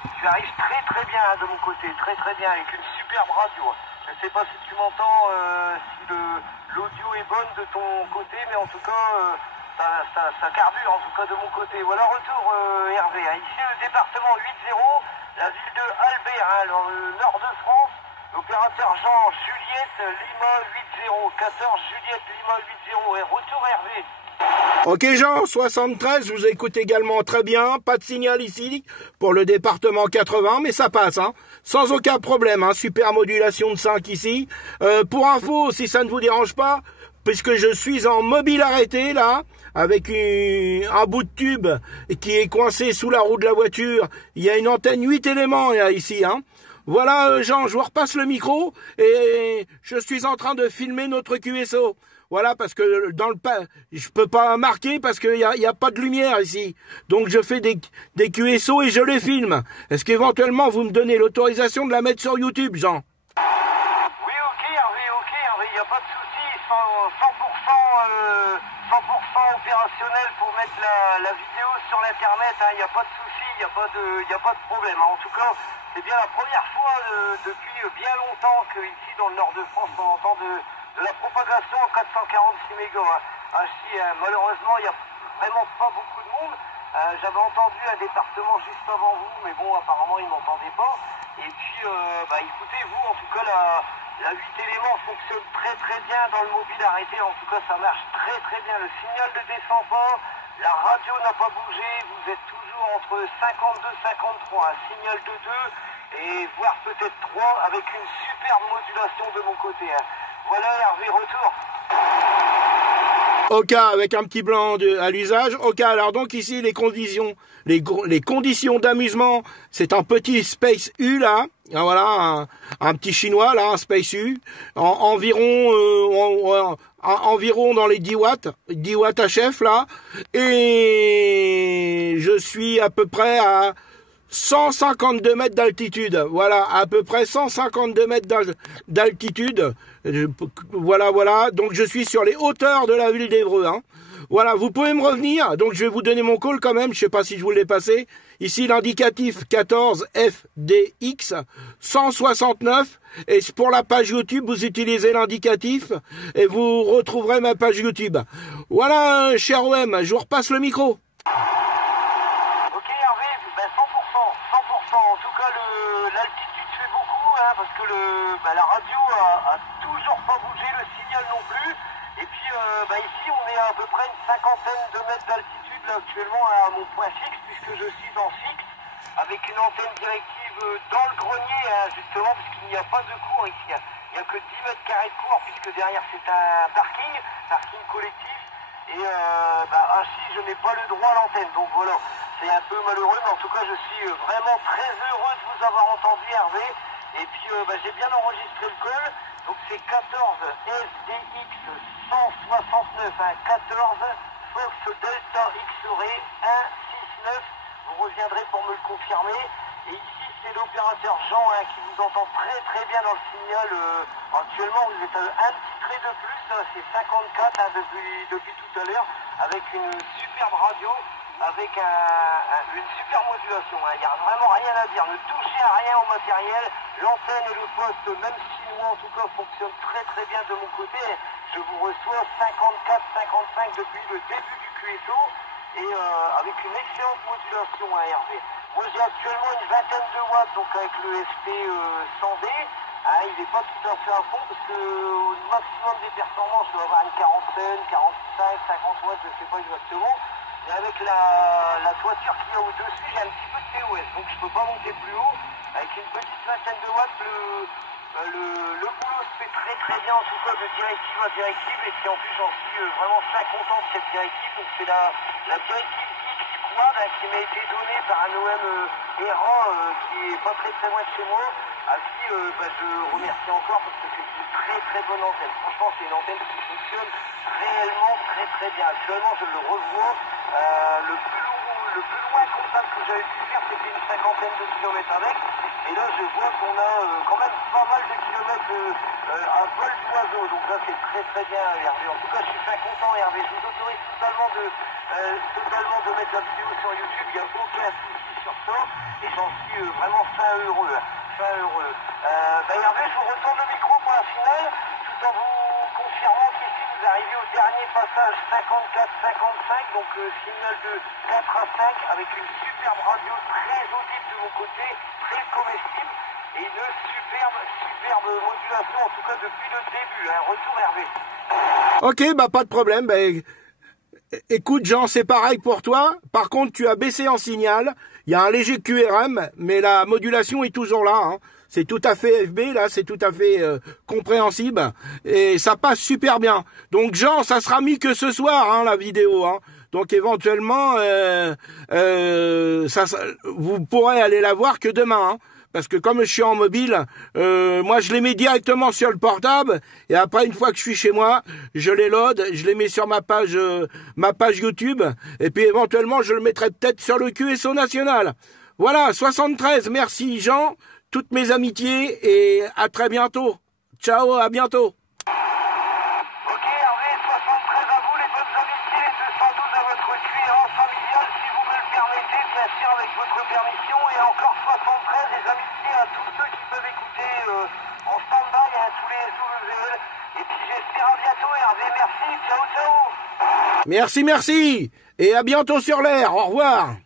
Tu arrives très très bien de mon côté, très très bien, avec une superbe radio. Je ne sais pas si tu m'entends, si l'audio est bonne de ton côté, mais en tout cas, ça carbure en tout cas de mon côté. Voilà, retour Hervé. Ici le département 8-0, la ville de Albert, dans le nord de France. L'opérateur Jean Juliette Lima 8-0, 14 Juliette Lima 8-0, et retour Hervé. Ok Jean, 73, vous écoute également très bien, pas de signal ici pour le département 80, mais ça passe, hein, sans aucun problème, hein, super modulation de 5 ici. Pour info, si ça ne vous dérange pas, puisque je suis en mobile arrêté là, avec un bout de tube qui est coincé sous la roue de la voiture, il y a une antenne 8 éléments là, ici, hein. Voilà Jean, je vous repasse le micro et je suis en train de filmer notre QSO. Voilà, parce que dans le je peux pas marquer parce qu'il y a pas de lumière ici. Donc je fais des QSO et je les filme. Est-ce qu'éventuellement vous me donnez l'autorisation de la mettre sur YouTube, Jean? Oui, ok Hervé, il n'y a pas de souci, 100% opérationnel pour mettre la vidéo sur l'internet, il n'y a pas de souci, il n'y a pas de problème. En tout cas, c'est bien la première fois depuis bien longtemps qu'ici dans le nord de France on entend de la propagation en 446 mégas. Malheureusement, il n'y a vraiment pas beaucoup de monde. J'avais entendu un département juste avant vous, mais bon, apparemment, ils ne m'entendaient pas. Et puis, écoutez, vous, en tout cas, la 8 éléments fonctionne très très bien dans le mobile arrêté. En tout cas, ça marche très très bien. Le signal ne descend pas, la radio n'a pas bougé. Vous êtes toujours entre 52-53, un signal de 2 et voire peut-être 3 avec une superbe modulation de mon côté. Voilà Hervé, retour. Ok, avec un petit blanc à l'usage. Ok, alors donc ici les conditions d'amusement, c'est un petit Space U là. Voilà, un petit chinois là, un Space U, environ dans les 10 watts HF là, et je suis à peu près à 152 mètres d'altitude, voilà, à peu près 152 mètres d'altitude, voilà, donc je suis sur les hauteurs de la ville d'Évreux, hein. Voilà, vous pouvez me revenir, donc je vais vous donner mon call quand même, je sais pas si je vous l'ai passé, ici l'indicatif 14 FDX 169, et pour la page YouTube, vous utilisez l'indicatif, et vous retrouverez ma page YouTube. Voilà, cher OM, je vous repasse le micro. En tout cas, l'altitude fait beaucoup, parce que la radio a toujours pas bougé, le signal non plus. Et puis ici, on est à peu près une cinquantaine de mètres d'altitude là, actuellement à mon point fixe, puisque je suis en fixe, avec une antenne directive dans le grenier, justement, puisqu'il n'y a pas de cours ici. Il n'y a que 10 mètres carrés de cours, puisque derrière c'est un parking collectif. Et ainsi, je n'ai pas le droit à l'antenne. Donc voilà, c'est un peu malheureux, mais en tout cas, je suis vraiment très heureux de vous avoir entendu, Hervé. Et puis, j'ai bien enregistré le call. Donc c'est 14 SDX 169, 14 Fox Delta X-Ray 169. Vous reviendrez pour me le confirmer. Et ici, c'est l'opérateur Jean qui vous entend très très bien dans le signal. Actuellement, vous êtes un petit trait de plus, c'est 54 depuis tout à l'heure, avec une superbe radio, avec une super modulation. Il n'y a vraiment rien à dire, ne touchez à rien au matériel. L'antenne et le poste, même chinois en tout cas, fonctionnent très très bien de mon côté. Je vous reçois 54-55 depuis le début du QSO et avec une excellente modulation à Hervé. Moi j'ai actuellement une vingtaine de watts, donc avec le FT 100D. Il n'est pas tout à fait à fond parce que au maximum des performances, je dois avoir une 40, 45, 50 watts, je ne sais pas exactement. Et avec la toiture qu'il y a au-dessus, j'ai un petit peu de TOS, donc je ne peux pas monter plus haut. Avec une petite vingtaine de watts, le boulot se fait très très bien, en tout cas de directive à directive. Et puis en plus, j'en suis vraiment très content de cette directive. Donc c'est la directive X Quad qui m'a été donnée par un OM errant qui est pas très très loin de chez moi. À qui je remercie encore parce que c'est une très très bonne antenne. Franchement, c'est une antenne qui fonctionne réellement très très bien. Actuellement, je le revois. Le plus loin contact que j'avais pu faire, c'était une cinquantaine de kilomètres avec. Et là, je vois qu'on a quand même pas mal de kilomètres à vol d'oiseau. Donc là, c'est très très bien, Hervé. En tout cas, je suis très content, Hervé. Je vous autorise totalement de mettre la vidéo sur YouTube. Il n'y a aucun souci sur ça. bientôt. Et j'en suis vraiment fin heureux. Fin heureux. Hervé, je vous retourne le micro pour la finale, tout en vous confirmant qu'ici vous arrivez au dernier passage 54-55, donc signal de 4 à 5 avec une superbe radio très audible de mon côté, très comestible et une superbe modulation, en tout cas depuis le début. Retour Hervé. Ok, bah pas de problème. Écoute Jean, c'est pareil pour toi. Par contre, tu as baissé en signal. Il y a un léger QRM, mais la modulation est toujours là. Hein. C'est tout à fait FB, là, c'est tout à fait compréhensible. Et ça passe super bien. Donc Jean, ça sera mis que ce soir, hein, la vidéo. Hein. Donc éventuellement, vous pourrez aller la voir que demain. Hein. Parce que comme je suis en mobile, moi je les mets directement sur le portable et après une fois que je suis chez moi, je les load, je les mets sur ma page YouTube et puis éventuellement je le mettrai peut-être sur le QSO national. Voilà, 73, merci Jean, toutes mes amitiés et à très bientôt. Ciao, à bientôt. Ok Hervé, 73 à vous, les bonnes amitiés, 212 à votre cuillère familiale, si vous me le permettez, bien sûr avec votre permission, et encore 73 les amitiés à tous ceux qui peuvent écouter en stand-by, à tous les SOVL. Et puis j'espère à bientôt Hervé, merci, ciao ciao. Merci, et à bientôt sur l'air, au revoir.